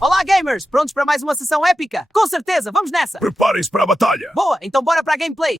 Olá, gamers! Prontos para mais uma sessão épica? Com certeza, vamos nessa! Preparem-se para a batalha! Boa, então bora para a gameplay!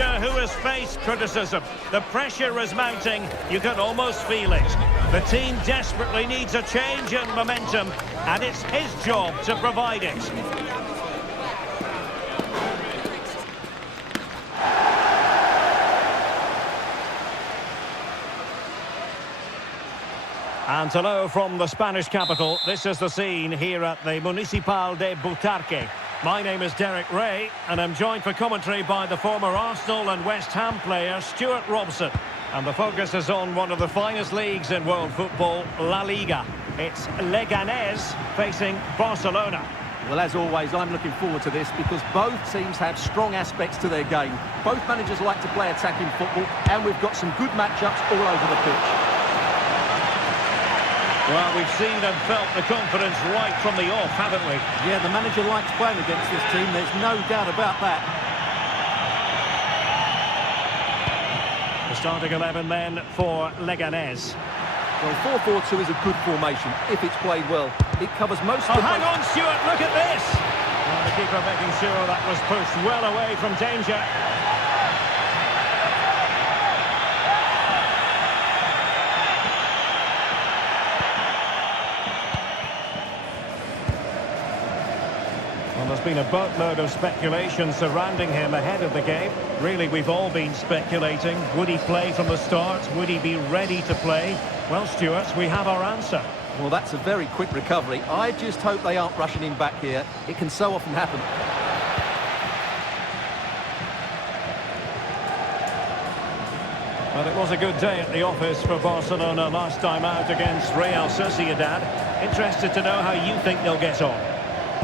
manager who has faced criticism. The pressure is mounting, you can almost feel it. The team desperately needs a change in momentum, and it's his job to provide it. And hello from the Spanish capital. This is the scene here at the Municipal de Butarque. My name is Derek Ray, and I'm joined for commentary by the former Arsenal and West Ham player Stuart Robson. And the focus is on one of the finest leagues in world football, La Liga. It's Leganés facing Barcelona. Well, as always, I'm looking forward to this because both teams have strong aspects to their game. Both managers like to play attacking football, and we've got some good matchups all over the pitch. Well, we've seen and felt the confidence right from the off, haven't we? Yeah, the manager likes playing against this team, there's no doubt about that. The starting 11 then for Leganés. Well, 4-4-2 is a good formation if it's played well. It covers most of the... hang on, Stuart, look at this! Well, the keeper making sure that was pushed well away from danger. Well, there's been a boatload of speculation surrounding him ahead of the game. Really, we've all been speculating. Would he play from the start? Would he be ready to play? Well, Stuart, we have our answer. Well, that's a very quick recovery. I just hope they aren't rushing him back here. It can so often happen. Well, it was a good day at the office for Barcelona last time out against Real Sociedad. Interested to know how you think they'll get on.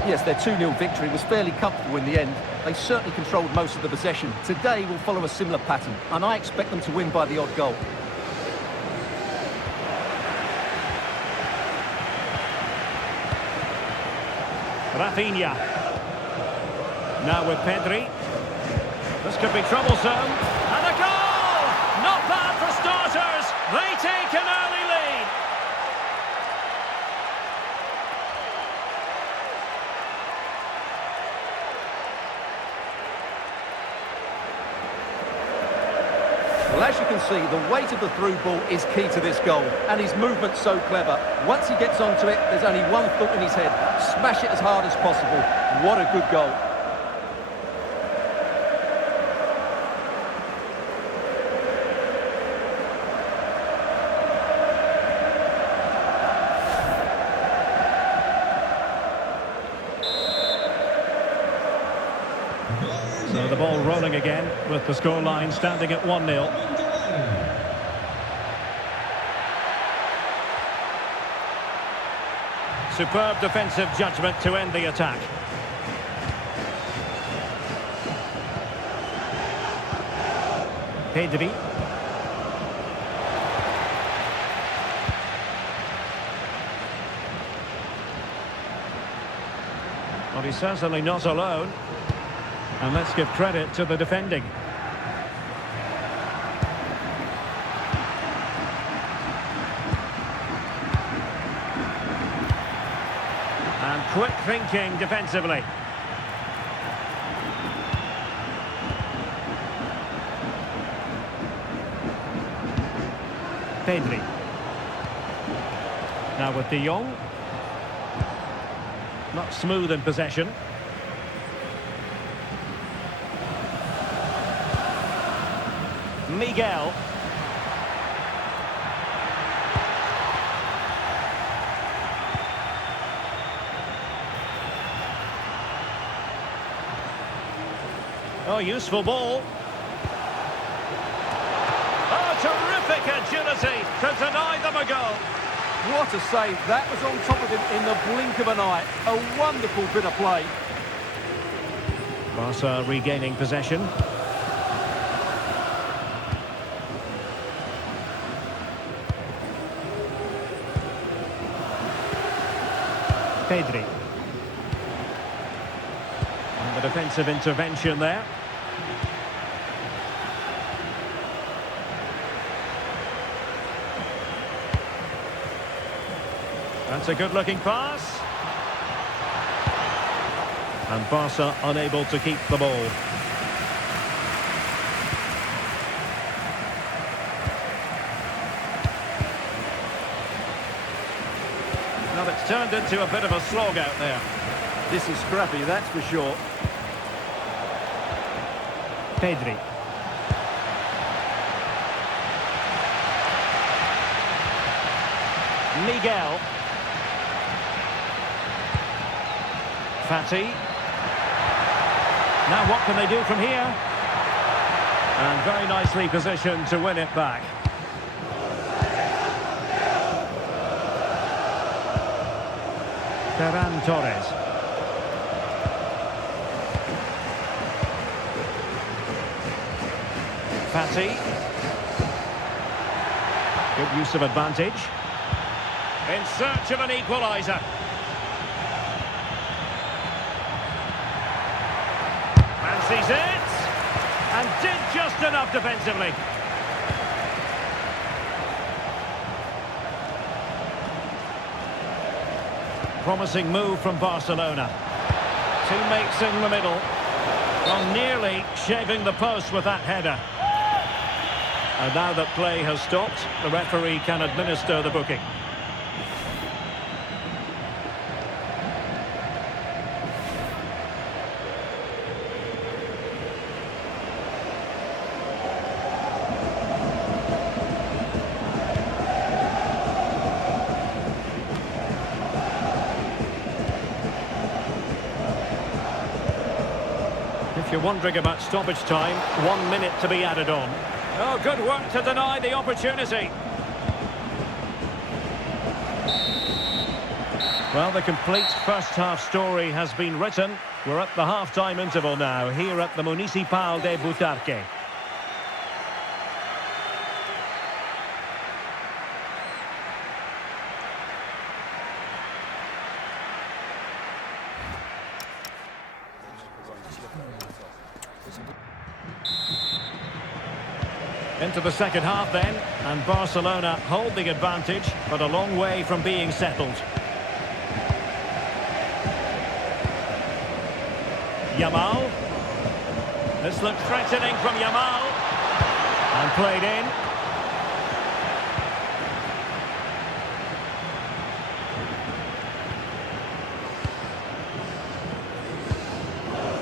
Yes, their 2-0 victory was fairly comfortable in the end. They certainly controlled most of the possession. Today will follow a similar pattern, and I expect them to win by the odd goal. Rafinha. Now with Pedri. This could be troublesome. And a goal! Not bad for starters. They take an early lead. Well, as you can see, the weight of the through ball is key to this goal, and his movement's so clever. Once he gets onto it, there's only one thought in his head. Smash it as hard as possible. What a good goal. So the ball rolling again with the scoreline standing at 1-0. Superb defensive judgment to end the attack. Pedri. Well, he's certainly not alone. And let's give credit to the defending. And quick thinking defensively. Pedri. Now with De Jong. Not smooth in possession. Miguel. Oh, useful ball. Oh, terrific agility to deny them a goal. What a save. That was on top of him in the blink of an eye. A wonderful bit of play. Barca regaining possession. Pedri. And the defensive intervention there. That's a good-looking pass. And Barca unable to keep the ball. It's turned into a bit of a slog out there. This is scrappy, that's for sure. Pedri. Miguel. Fati. Now what can they do from here? And very nicely positioned to win it back. Ferran Torres. Fati. Good use of advantage. In search of an equaliser. Fancies it. And did just enough defensively. Promising move from Barcelona. Teammates in the middle. Well, nearly shaving the post with that header. And now that play has stopped, the referee can administer the booking. If you're wondering about stoppage time, 1 minute to be added on. Oh, good work to deny the opportunity. Well, the complete first half story has been written. We're at the half-time interval now, here at the Municipal de Butarque. Into the second half then, and Barcelona hold the advantage, but a long way from being settled. Yamal. This looked threatening from Yamal. And played in.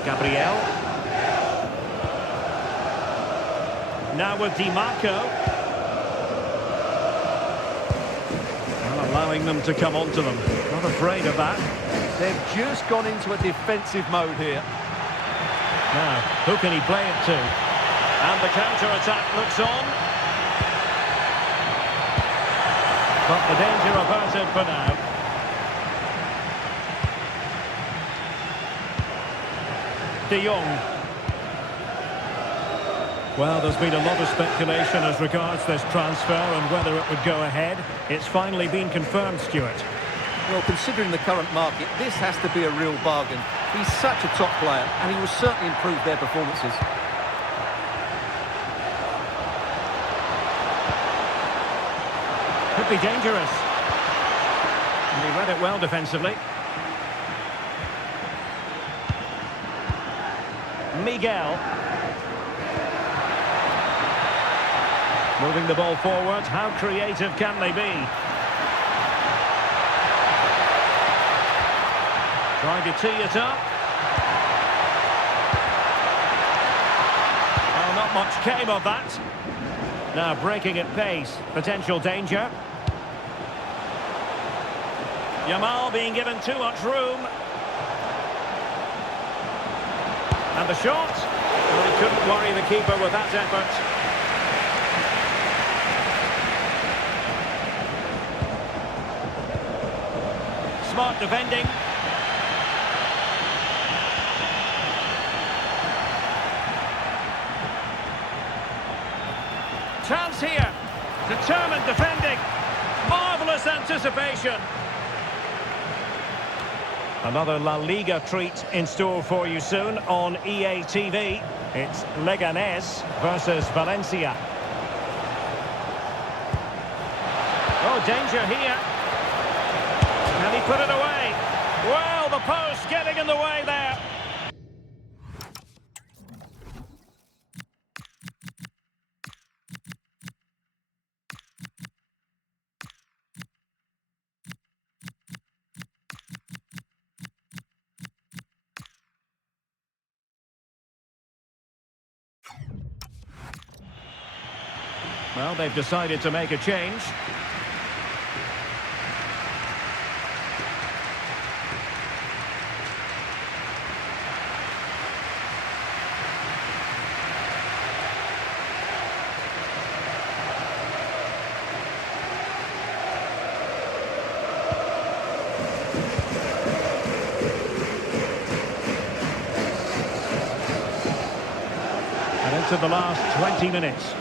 Gabriel. Now with Di Marco. Well, allowing them to come onto them. Not afraid of that. They've just gone into a defensive mode here. Now, who can he play it to? And the counter-attack looks on. But the danger averted for now. De Jong. Well, there's been a lot of speculation as regards this transfer and whether it would go ahead. It's finally been confirmed, Stuart. Well, considering the current market, this has to be a real bargain. He's such a top player, and he will certainly improve their performances. Could be dangerous. And he read it well defensively. Miguel. Moving the ball forward. How creative can they be? Trying to tee it up. Well, not much came of that. Now breaking at pace. Potential danger. Yamal being given too much room. And the shot. Well, he couldn't worry the keeper with that effort. Smart defending. Chance here. Determined defending. Marvellous anticipation. Another La Liga treat in store for you soon on EA TV. It's Leganés versus Valencia. Oh, danger here. Can he put it away? Well, the post getting in the way there. Well, they've decided to make a change. Into the last 20 minutes.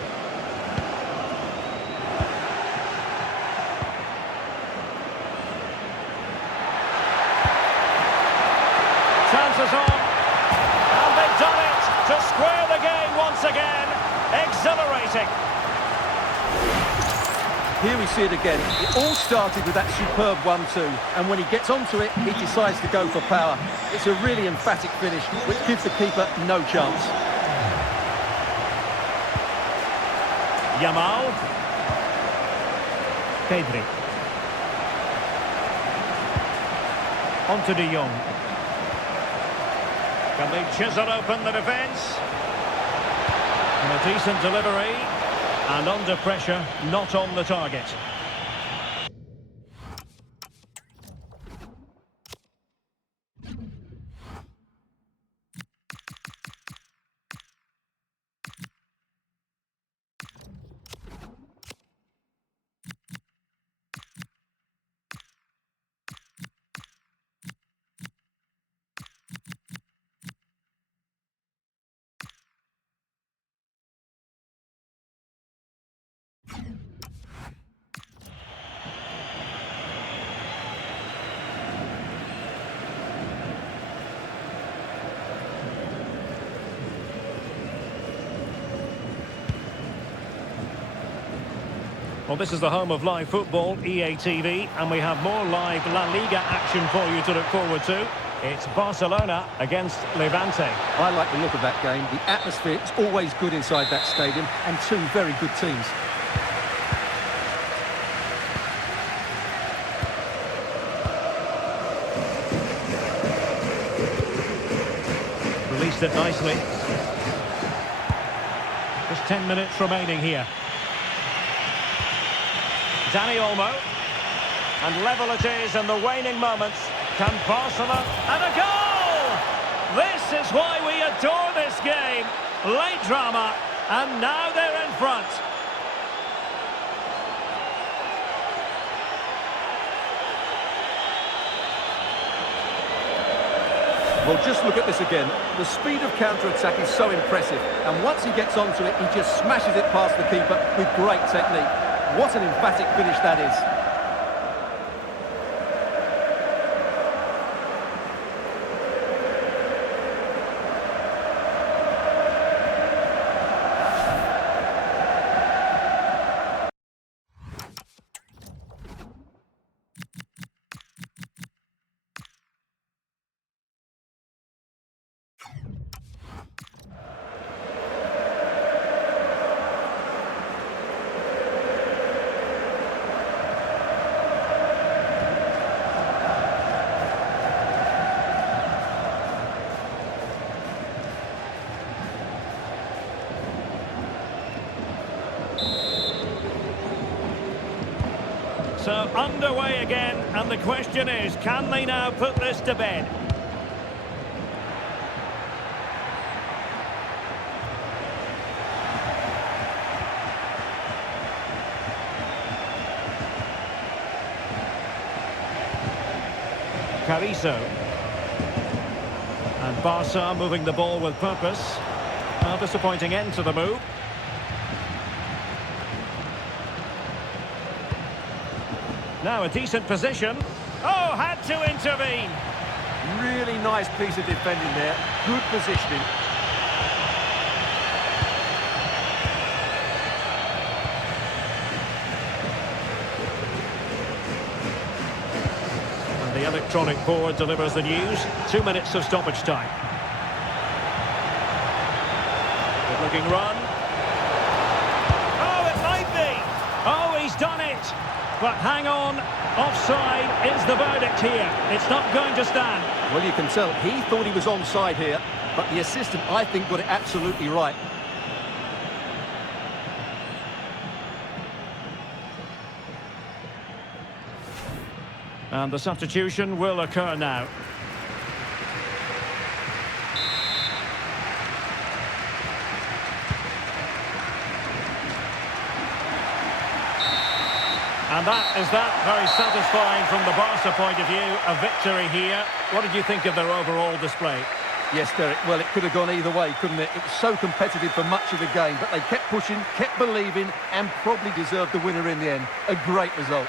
Chances on, and they've done it to square the game once again. Exhilarating. Here we see it again. It all started with that superb 1-2, and when he gets onto it, he decides to go for power. It's a really emphatic finish, which gives the keeper no chance. Yamal. Pedri. On to De Jong. Can they chisel open the defence? And a decent delivery. And under pressure, not on the target. Well, this is the home of live football, EA TV, and we have more live La Liga action for you to look forward to. It's Barcelona against Levante. I like the look of that game. The atmosphere is always good inside that stadium, and two very good teams. Released it nicely. Just 10 minutes remaining here. Dani Olmo, and level it is in the waning moments. Can Barcelona, and a goal! This is why we adore this game. Late drama, and now they're in front. Well, just look at this again. The speed of counter-attack is so impressive, and once he gets onto it, he just smashes it past the keeper with great technique. What an emphatic finish that is. So underway again, and the question is, can they now put this to bed? Carrizo. And Barca moving the ball with purpose. A disappointing end to the move. Now a decent position. Oh, had to intervene. Really nice piece of defending there. Good positioning. And the electronic board delivers the news. 2 minutes of stoppage time. Good looking run. Oh, it might be. Oh, he's done it. But hang on, offside is the verdict here. It's not going to stand. Well, you can tell he thought he was onside here, but the assistant, I think, got it absolutely right. And the substitution will occur now. And that is that. Very satisfying from the Barca point of view. A victory here. What did you think of their overall display? Yes, Derek, well, it could have gone either way, couldn't it? It was so competitive for much of the game, but they kept pushing, kept believing, and probably deserved the winner in the end. A great result.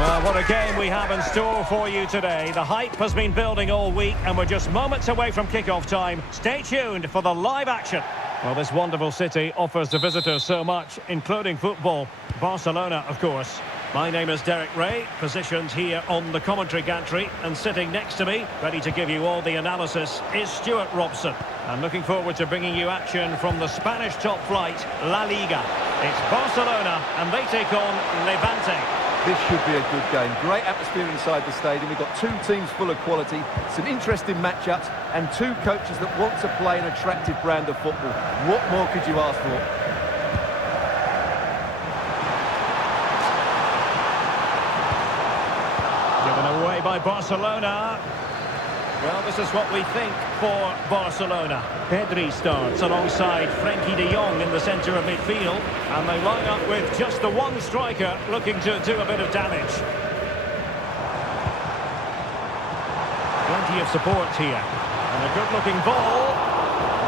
Well, what a game we have in store for you today. The hype has been building all week and we're just moments away from kick-off time. Stay tuned for the live action. Well, this wonderful city offers the visitors so much, including football. Barcelona, of course. My name is Derek Ray, positioned here on the commentary gantry, and sitting next to me, ready to give you all the analysis, is Stuart Robson. I'm looking forward to bringing you action from the Spanish top flight, La Liga. It's Barcelona, and they take on Levante. This should be a good game. Great atmosphere inside the stadium. We've got two teams full of quality, some interesting matchups, and two coaches that want to play an attractive brand of football. What more could you ask for? Given away by Barcelona. Well, this is what we think. for Barcelona. Pedri starts alongside Frenkie de Jong in the centre of midfield. And they line up with just the one striker looking to do a bit of damage. Plenty of support here. And a good-looking ball.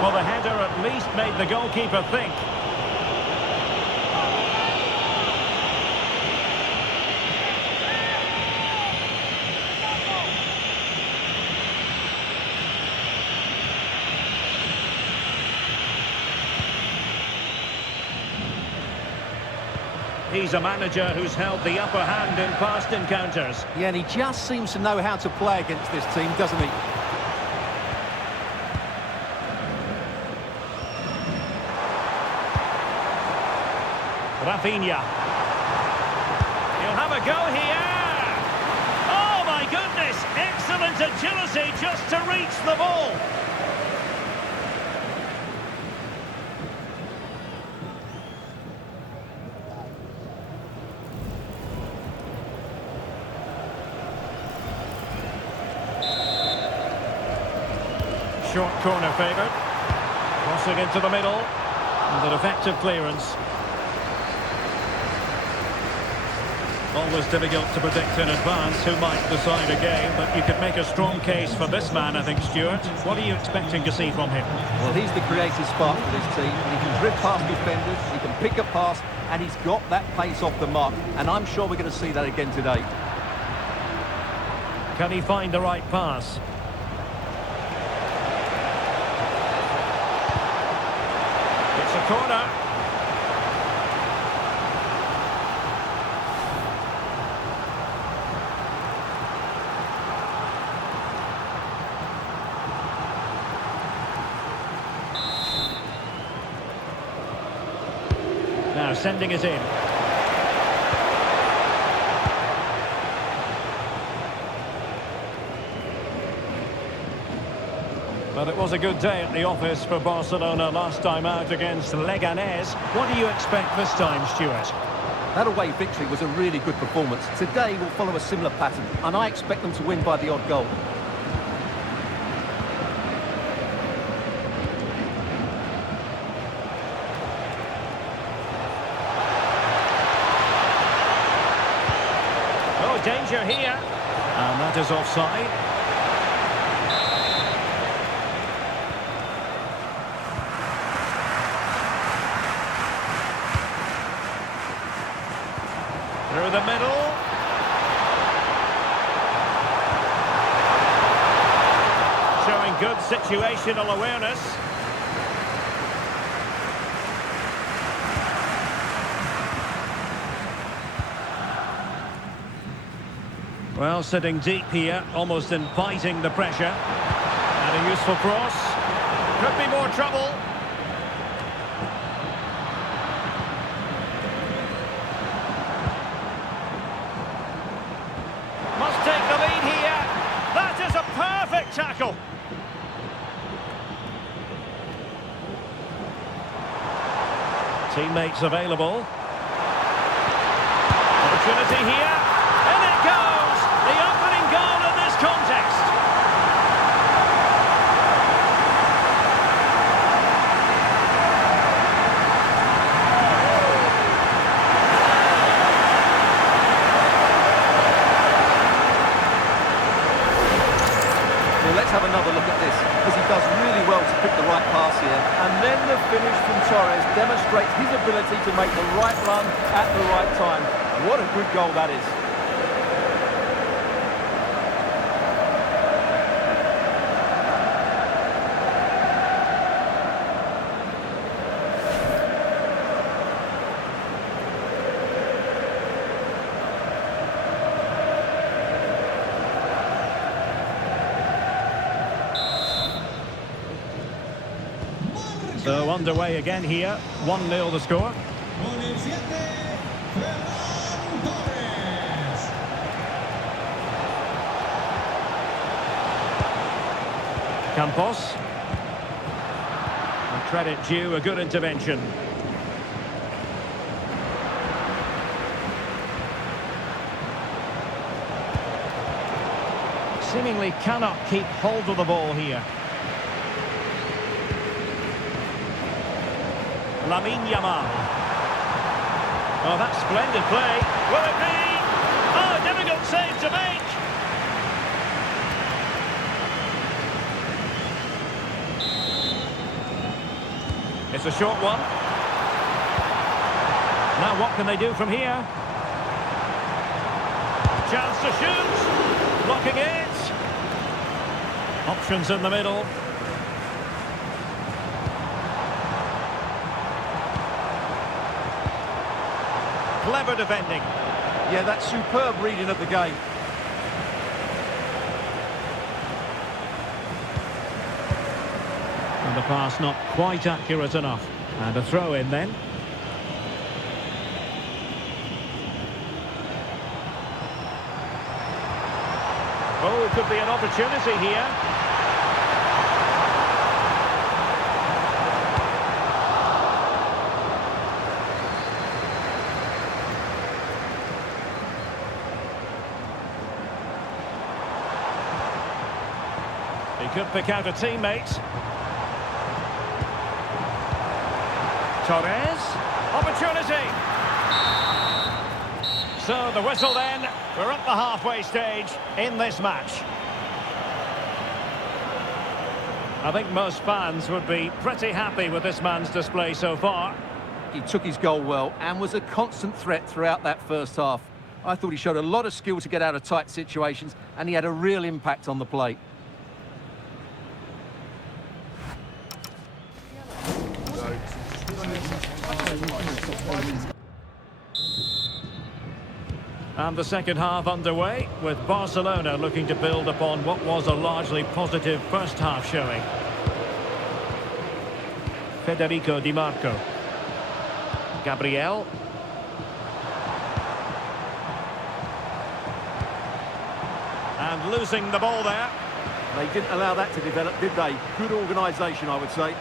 Well, the header at least made the goalkeeper think. He's a manager who's held the upper hand in past encounters. Yeah, and he just seems to know how to play against this team, doesn't he? Rafinha. He'll have a go here. Oh, my goodness. Excellent agility just to reach the ball. Short corner favoured. Crossing into the middle. And an effective clearance. Always difficult to predict in advance who might decide a game, but you could make a strong case for this man, I think, Stuart. What are you expecting to see from him? Well, he's the creative spark for this team. He can drift past defenders, he can pick a pass, and he's got that pace off the mark. And I'm sure we're going to see that again today. Can he find the right pass? It's a corner. Now sending it in. But it was a good day at the office for Barcelona last time out against Leganés. What do you expect this time, Stuart? That away victory was a really good performance. Today will follow a similar pattern, and I expect them to win by the odd goal. Danger here, and that is offside. Through the middle. Showing good situational awareness. Well, sitting deep here, almost inviting the pressure. And a useful cross. Could be more trouble. Must take the lead here. That is a perfect tackle. Teammates available. Opportunity here. In it goes. The opening goal in this contest. Well, let's have another look at this, because he does really well to pick the right pass here. And then the finish from Torres demonstrates his ability to make the right run at the right time. What a good goal that is. So underway again here, 1-0 the score. Campos. And credit due, a good intervention. Seemingly cannot keep hold of the ball here. Lamine Yamal. Oh, that's splendid play. Will it be? Oh, difficult save to make. It's a short one. Now what can they do from here? Chance to shoot. Blocking it. Options in the middle. Clever defending. Yeah, that's superb reading of the game. And the pass not quite accurate enough. And a throw in then. Oh, could be an opportunity here. He could pick out a teammate. Torres, opportunity. So the whistle then. We're at the halfway stage in this match. I think most fans would be pretty happy with this man's display so far. He took his goal well and was a constant threat throughout that first half. I thought he showed a lot of skill to get out of tight situations, and he had a real impact on the plate. And the second half underway, with Barcelona looking to build upon what was a largely positive first half showing. Federico Di Marco. Gabriel. And losing the ball there. They didn't allow that to develop, did they? Good organisation, I would say.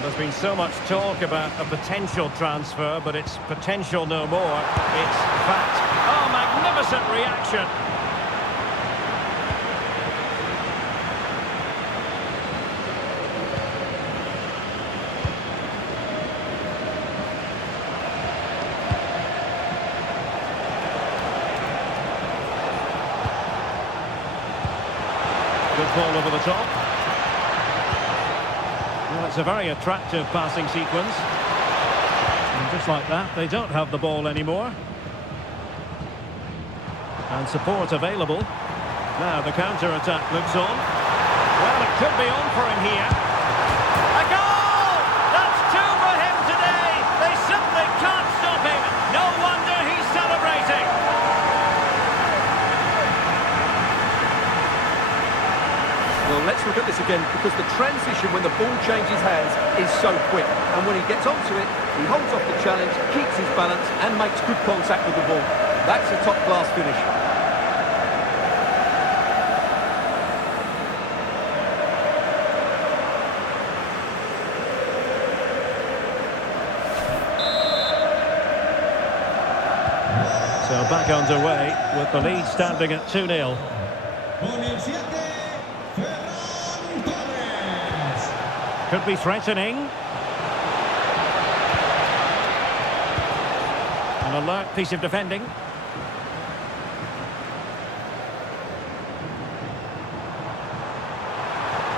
There's been so much talk about a potential transfer, but it's potential no more. It's fact. Oh, magnificent reaction. Good ball over the top. Well, it's a very attractive passing sequence. And just like that, they don't have the ball anymore. And support available. Now the counter-attack looks on. Well, it could be on for him here. A goal! That's two for him today! They simply can't stop him. No wonder he's celebrating. Well, let's look at this again, because the transition when the ball changes hands is so quick. And when he gets onto it, he holds off the challenge, keeps his balance and makes good contact with the ball. That's a top-class finish. So back underway with the lead standing at 2-0. Could be threatening. An alert piece of defending.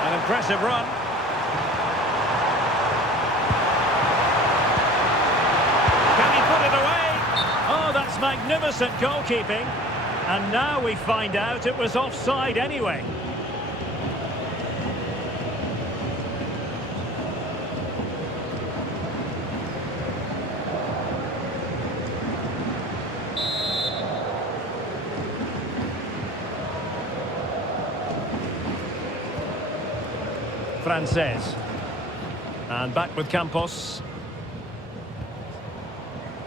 An impressive run. Can he put it away? Oh, that's magnificent goalkeeping. And now we find out it was offside anyway. Frances. And back with Campos.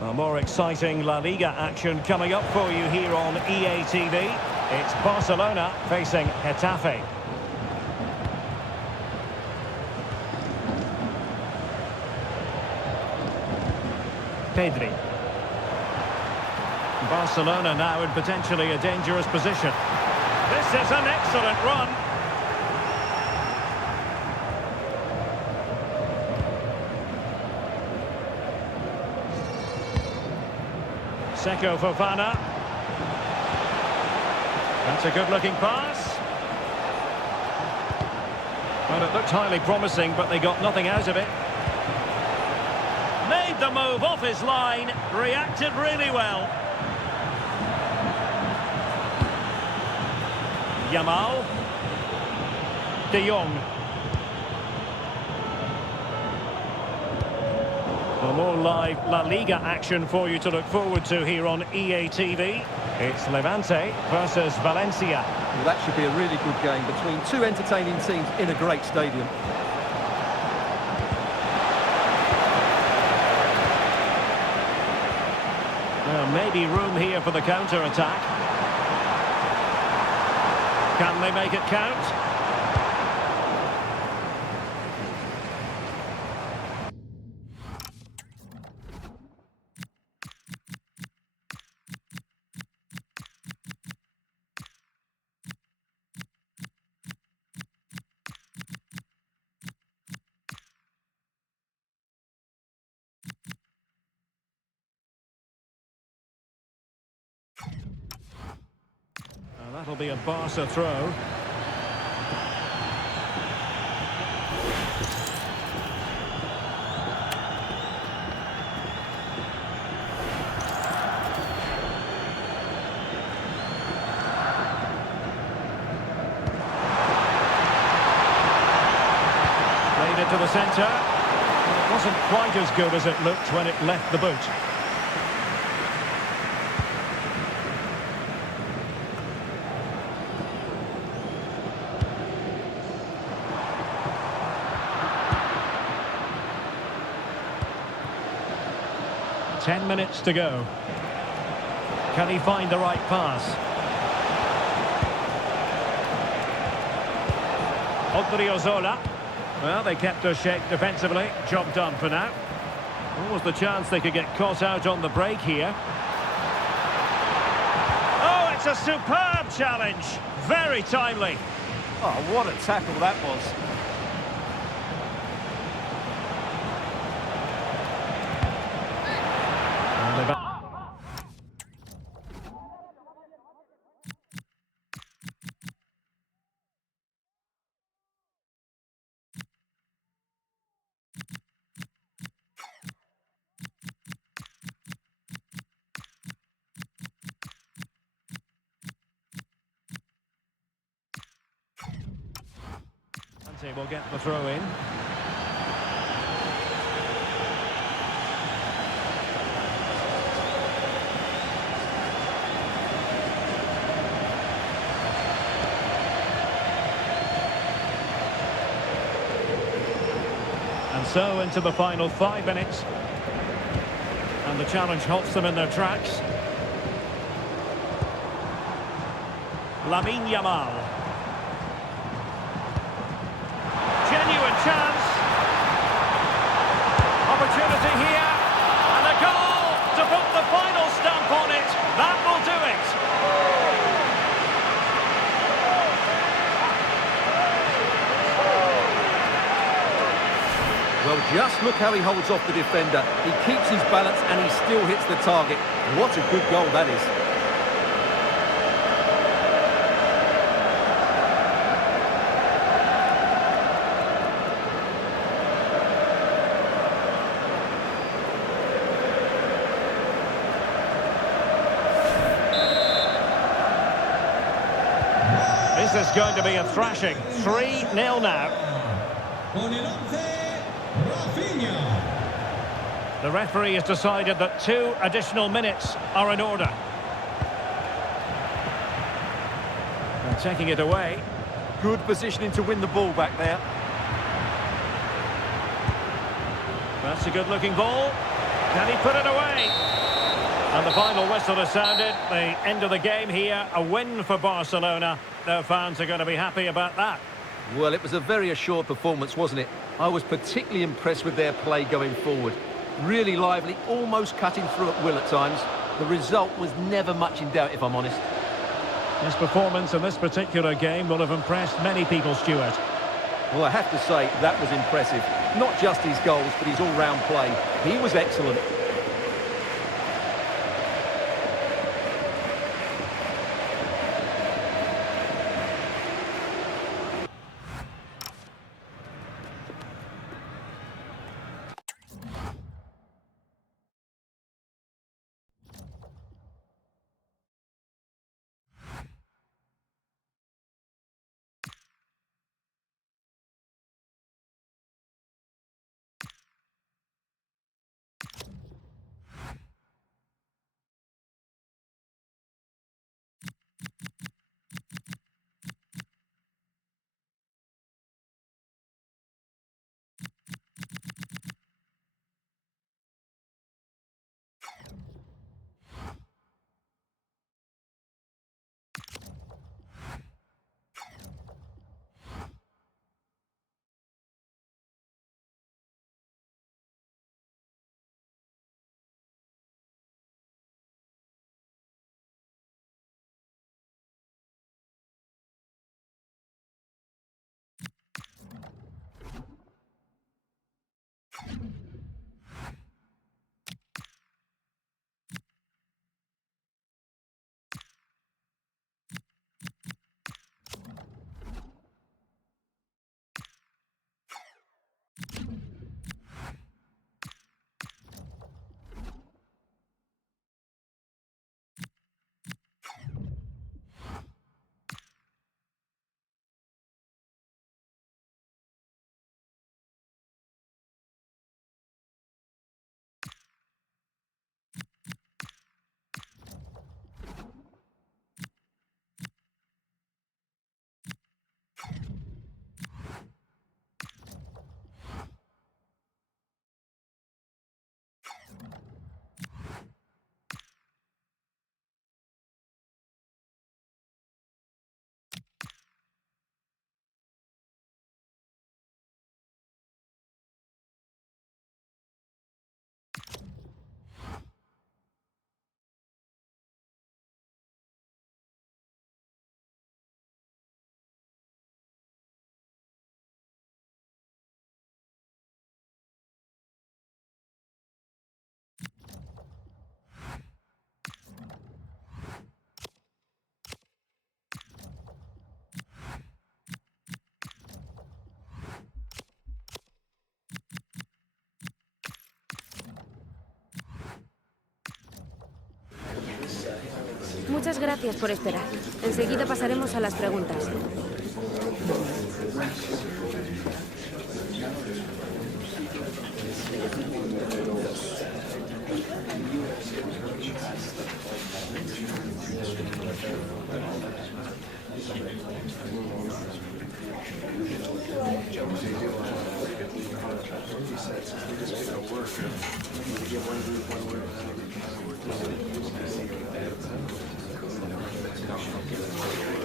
A more exciting La Liga action coming up for you here on EA TV. It's Barcelona facing Getafe. Pedri. Barcelona now in potentially a dangerous position. This is an excellent run. Seko Fofana. That's a good-looking pass. Well, it looked highly promising, but they got nothing out of it. Made the move off his line, reacted really well. Yamal. De Jong. Well, more live La Liga action for you to look forward to here on EA TV. It's Levante versus Valencia. Well, that should be a really good game between two entertaining teams in a great stadium. Well, maybe room here for the counter-attack. Can they make it count? That'll be a Barca throw. Played it to the centre. It wasn't quite as good as it looked when it left the boot. Ten minutes to go. Can he find the right pass? Odriozola. Well, they kept us shape defensively. Job done for now. What was the chance they could get caught out on the break here? Oh, it's a superb challenge. Very timely. Oh, what a tackle that was. Will get the throw in. And so into the final 5 minutes. And the challenge halts them in their tracks. Lamine Yamal. Genuine chance. Opportunity here. And a goal to put the final stamp on it. That will do it. Well, just look how he holds off the defender. He keeps his balance and he still hits the target. What a good goal that is. This is going to be a thrashing. 3-0 now. The referee has decided that 2 additional minutes are in order. And taking it away. Good positioning to win the ball back there. That's a good-looking ball. Can he put it away? And the final whistle has sounded. The end of the game here. A win for Barcelona. Their fans are going to be happy about that. Well, it was a very assured performance, wasn't it? I was particularly impressed with their play going forward. Really lively, almost cutting through at will at times. The result was never much in doubt, if I'm honest. His performance in this particular game will have impressed many people, Stuart. Well, I have to say, that was impressive. Not just his goals, but his all-round play. He was excellent. Muchas gracias por esperar. Enseguida pasaremos a las preguntas.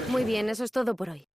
Muy bien, eso es todo por hoy.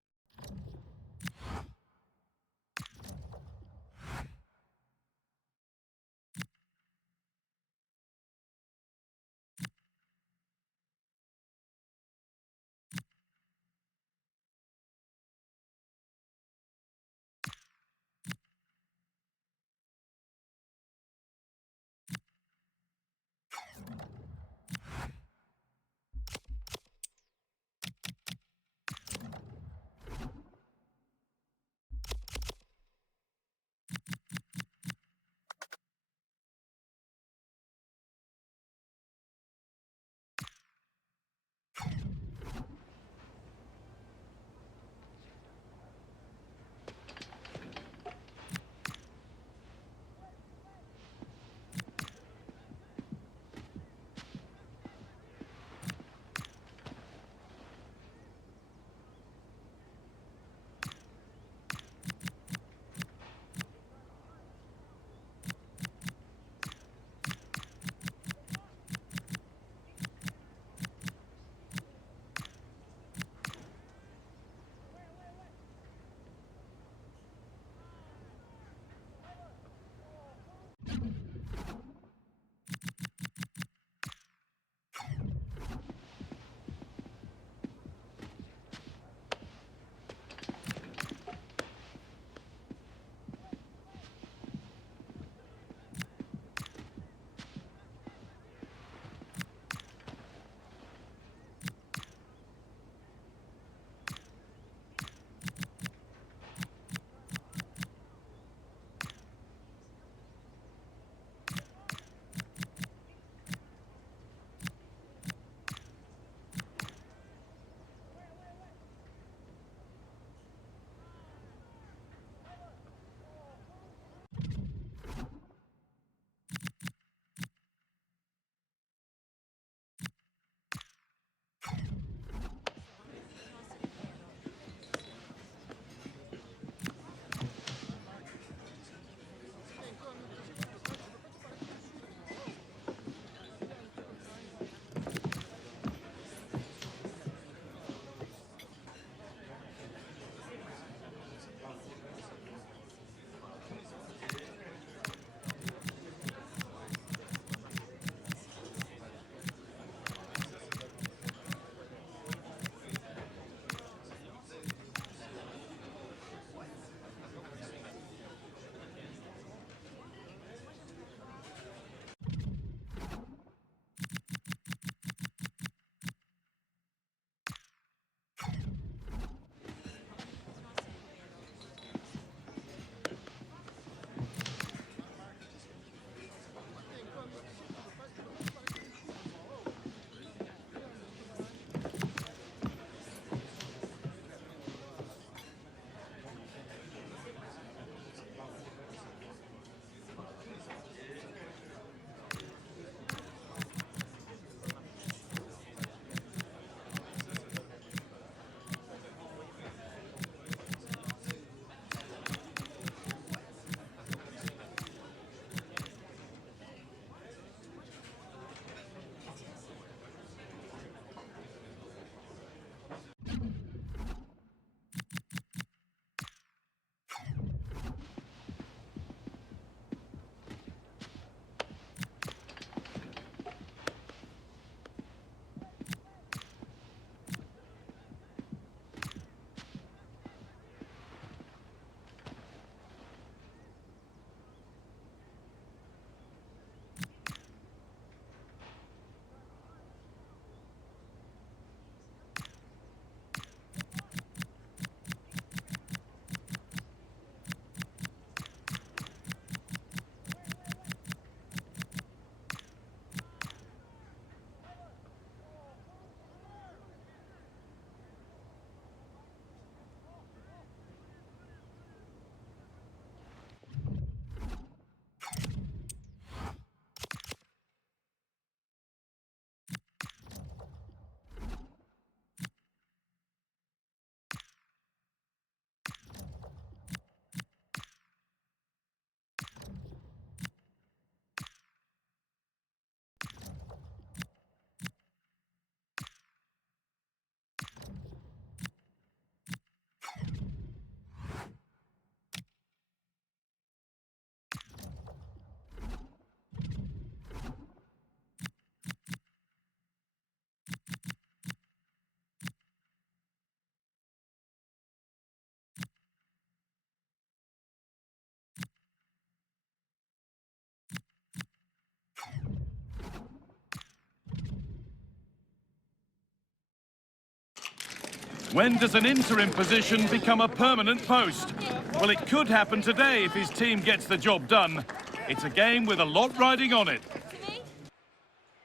When does an interim position become a permanent post? Well, it could happen today if his team gets the job done. It's a game with a lot riding on it.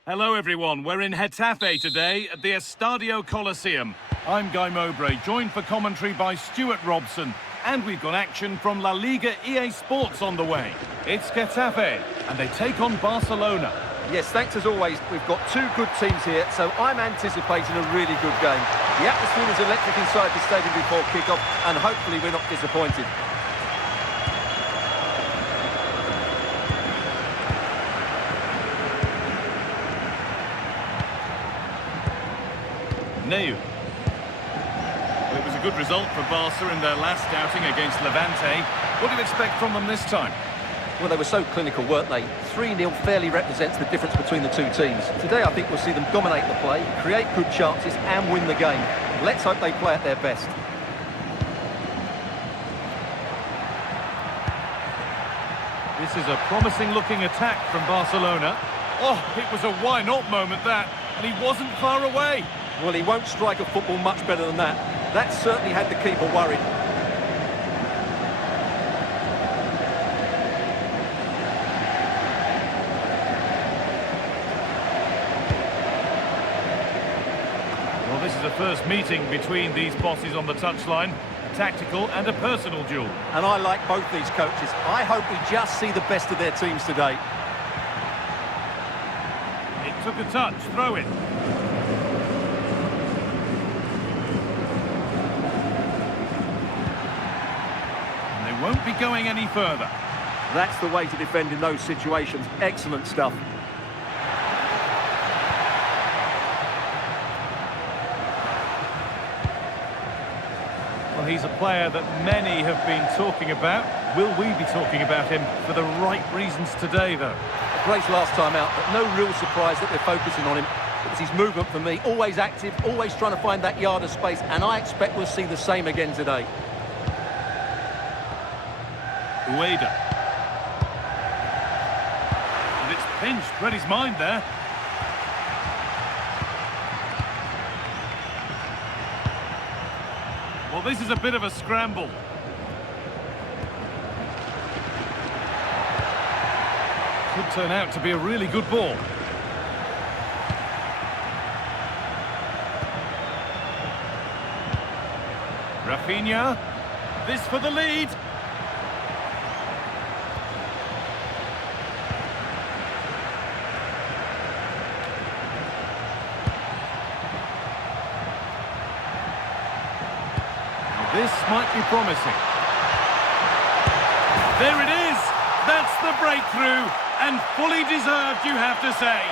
Hello everyone, we're in Getafe today at the Estadio Coliseum. I'm Guy Mowbray, joined for commentary by Stuart Robson. And we've got action from La Liga EA Sports on the way. It's Getafe, and they take on Barcelona. Yes, thanks as always. We've got two good teams here, so I'm anticipating a really good game. The atmosphere is electric inside the stadium before kick-off, and hopefully we're not disappointed. Neu. Well, it was a good result for Barca in their last outing against Levante. What do you expect from them this time? Well, they were so clinical, weren't they? 3-0 fairly represents the difference between the two teams. Today, I think we'll see them dominate the play, create good chances, and win the game. Let's hope they play at their best. This is a promising-looking attack from Barcelona. Oh, it was a why-not moment, that, and he wasn't far away. Well, he won't strike a football much better than that. That certainly had the keeper worried. Well, this is a first meeting between these bosses on the touchline. A tactical and a personal duel. And I like both these coaches. I hope we just see the best of their teams today. It took a touch, throw it. Won't be going any further. That's the way to defend in those situations. Excellent stuff. Well, he's a player that many have been talking about. Will we be talking about him for the right reasons today, though? Great last time out, but no real surprise that they're focusing on him. It was his movement for me. Always active, always trying to find that yard of space, and I expect we'll see the same again today. Ueda. And it's pinched, read his mind there. Well, this is a bit of a scramble. Could turn out to be a really good ball. Rafinha. This for the lead. This might be promising. There it is! That's the breakthrough, and fully deserved, you have to say.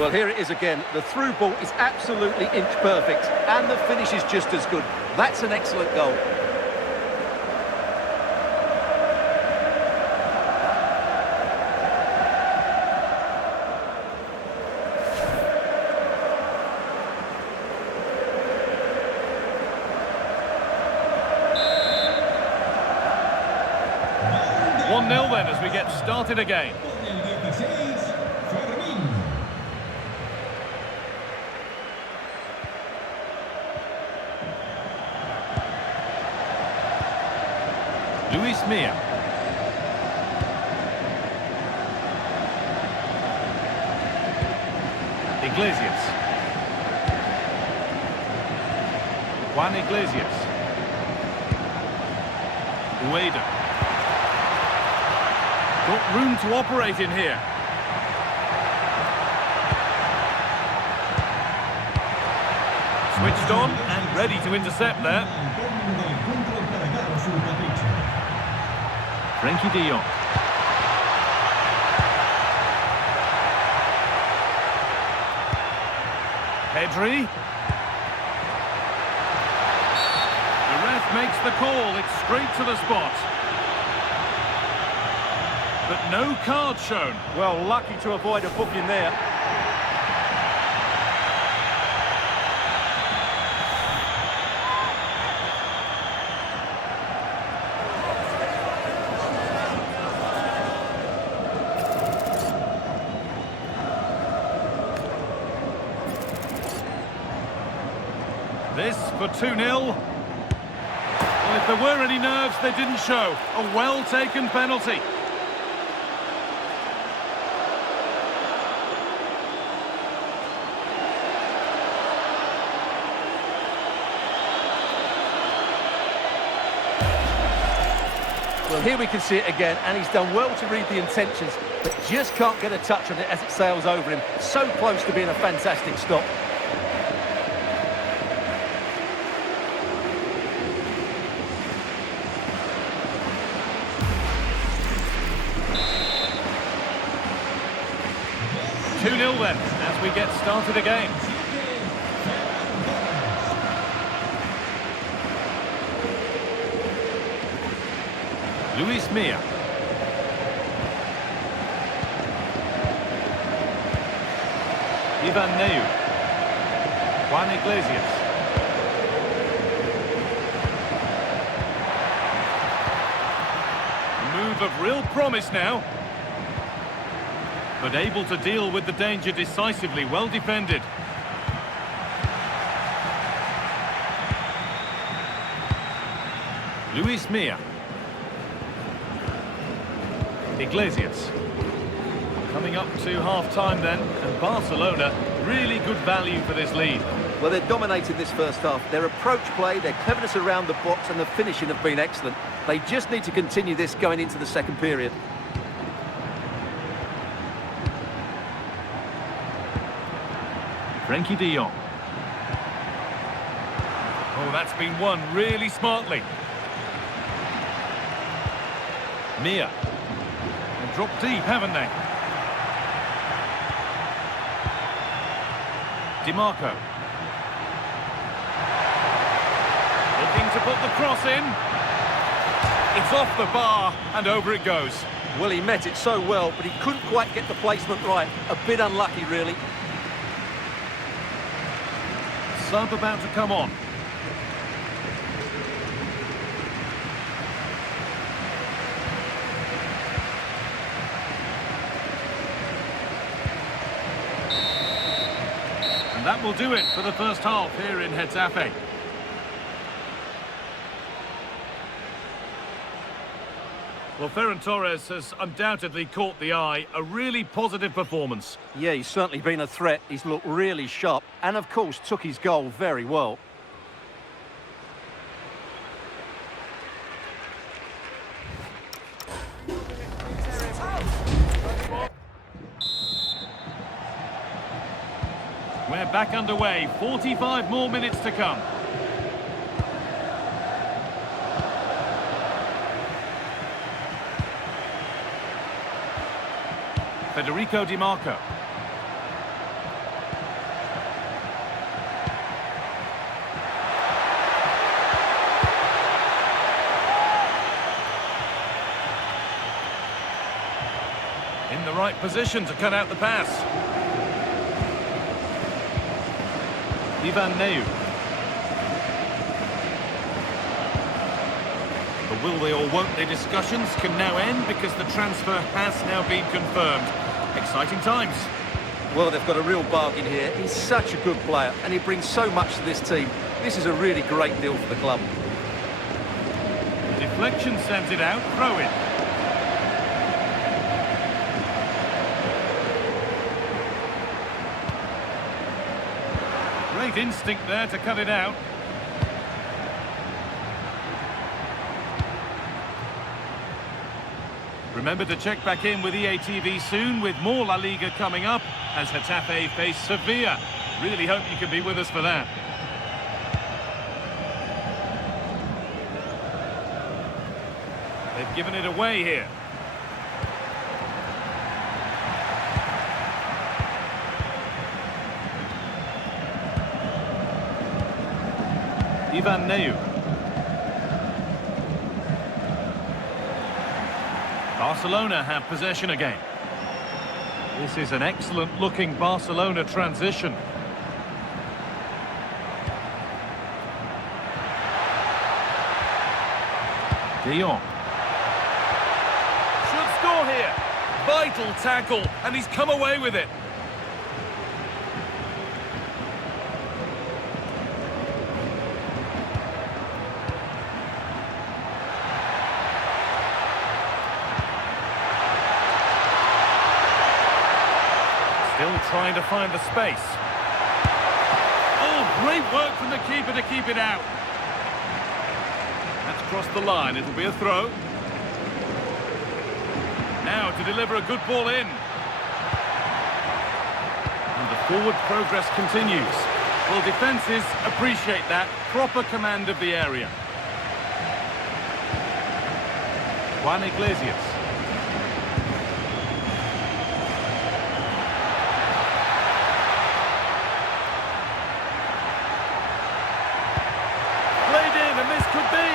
Well, here it is again. The through ball is absolutely inch perfect, and the finish is just as good. That's an excellent goal. Then as we get started again. Luis Milla. Iglesias. Juan Iglesias. Ueda. Got room to operate in here. Switched on and ready to intercept there. Frenkie de Jong. Pedri. The ref makes the call. It's straight to the spot. But no card shown. Well, lucky to avoid a booking there. for 2-0. Well, if there were any nerves, they didn't show. A well-taken penalty. Well, here we can see it again, and he's done well to read the intentions, but just can't get a touch on it as it sails over him. So close to being a fantastic stop. Two-nil then, as we get started again. Luis Mia. Ivan Neu. Juan Iglesias. A move of real promise now. But able to deal with the danger decisively, well defended. Luis Mia. Iglesias. Coming up to half-time then, and Barcelona, really good value for this lead. Well, they're dominating this first half. Their approach play, their cleverness around the box and the finishing have been excellent. They just need to continue this going into the second period. Frenkie de Jong. Oh, that's been won really smartly. Mia. They've dropped deep, haven't they? DiMarco. Looking to put the cross in. It's off the bar, and over it goes. Well, he met it so well, but he couldn't quite get the placement right. A bit unlucky, really. Sub about to come on. And that will do it for the first half here in Getafe. Well, Ferran Torres has undoubtedly caught the eye. A really positive performance. Yeah, he's certainly been a threat. He's looked really sharp and, of course, took his goal very well. We're back underway. 45 more minutes to come. Federico Di Marco. In the right position to cut out the pass. Ivan Neu. The will they or won't they discussions can now end because the transfer has now been confirmed. Exciting times. Well, they've got a real bargain here. He's such a good player and he brings so much to this team. This is a really great deal for the club. Deflection sends it out, throw in. Great instinct there to cut it out. Remember to check back in with EA TV soon with more La Liga coming up as Getafe face Sevilla. Really hope you can be with us for that. They've given it away here. Ivan Neu. Barcelona have possession again. This is an excellent looking Barcelona transition. De Jong. Should score here. Vital tackle, and he's come away with it. trying to find the space. Oh, great work from the keeper to keep it out. That's crossed the line. It'll be a throw. Now to deliver a good ball in. And the forward progress continues. Well, defences appreciate that. Proper command of the area. Juan Iglesias. Played in, and this could be.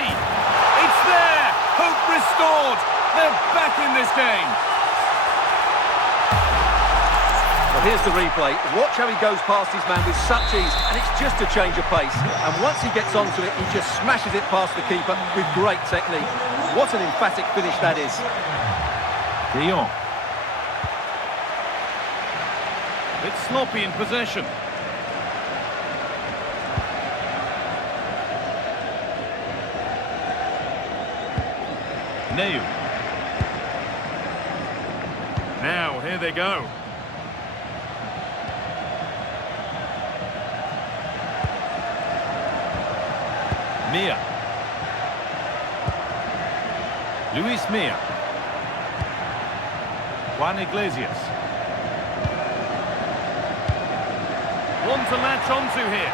It's there! Hope restored! They're back in this game. Well, here's the replay. Watch how he goes past his man with such ease, and it's just a change of pace. And once he gets onto it, he just smashes it past the keeper with great technique. What an emphatic finish that is. Dion. It's sloppy in possession. Neu. Now, here they go. Mia. Luis Mia. Juan Iglesias. One to latch onto here.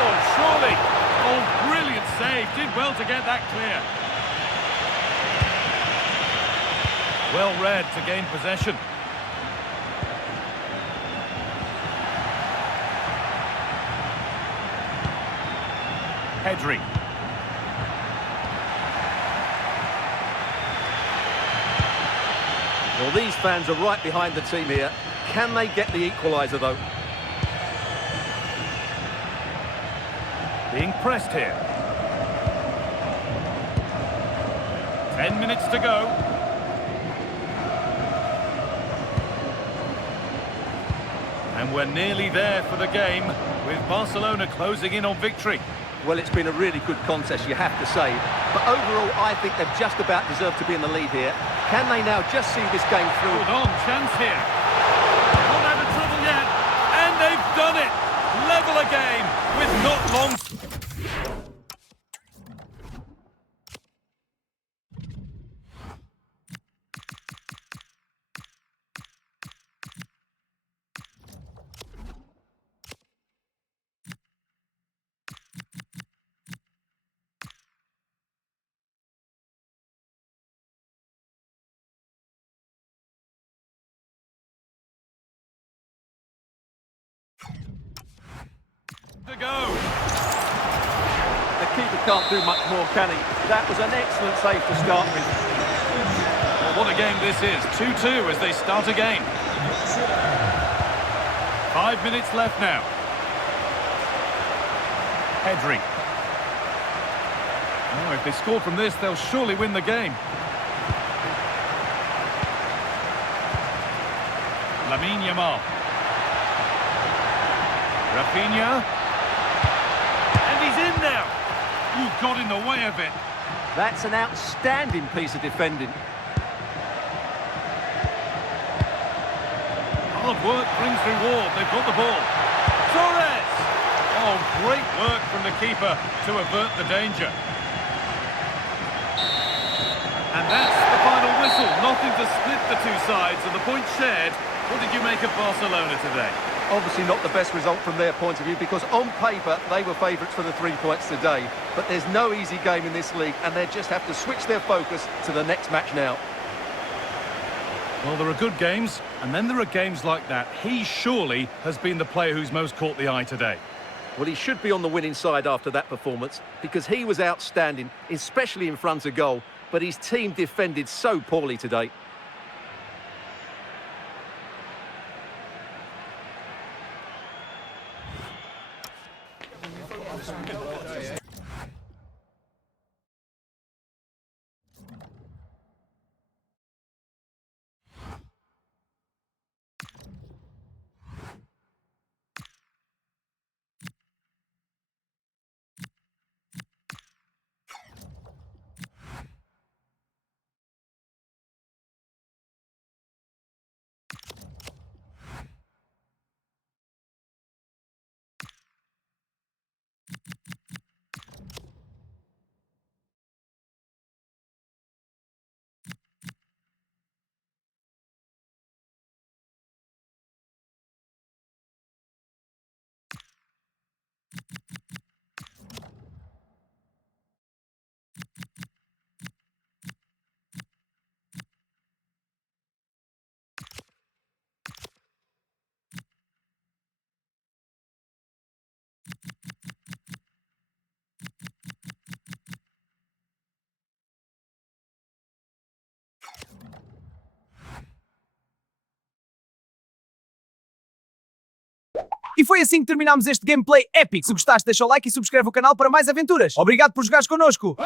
Oh, surely. Oh, brilliant save. Did well to get that clear. Well read to gain possession. Pedri. Well, these fans are right behind the team here. Can they get the equaliser, though? Being pressed here. 10 minutes to go. And we're nearly there for the game, with Barcelona closing in on victory. Well, it's been a really good contest, you have to say. But overall, I think they've just about deserved to be in the lead here. Can they now just see this game through? Hold on, chance here. Not out of trouble yet. And they've done it. Level a game with not long. To go. The keeper can't do much more, can he? That was an excellent save to start with. Well, what a game this is. 2-2 as they start again. 5 minutes left now. Pedri. Oh, if they score from this, they'll surely win the game. Lamine Yamal. Rafinha. And he's in now. You got in the way of it. That's an outstanding piece of defending. Hard work brings reward. They've got the ball. Torres! Oh, great work from the keeper to avert the danger. And that's the final whistle. Nothing to split the two sides, and the point shared. What did you make of Barcelona today? Obviously not the best result from their point of view, because on paper they were favourites for the 3 points today. But there's no easy game in this league, and they just have to switch their focus to the next match now. Well, there are good games, and then there are games like that. He surely has been the player who's most caught the eye today. Well, he should be on the winning side after that performance, because he was outstanding, especially in front of goal. But his team defended so poorly today. E foi assim que terminámos este gameplay épico. Se gostaste, deixa o like e subscreve o canal para mais aventuras. Obrigado por jogares connosco.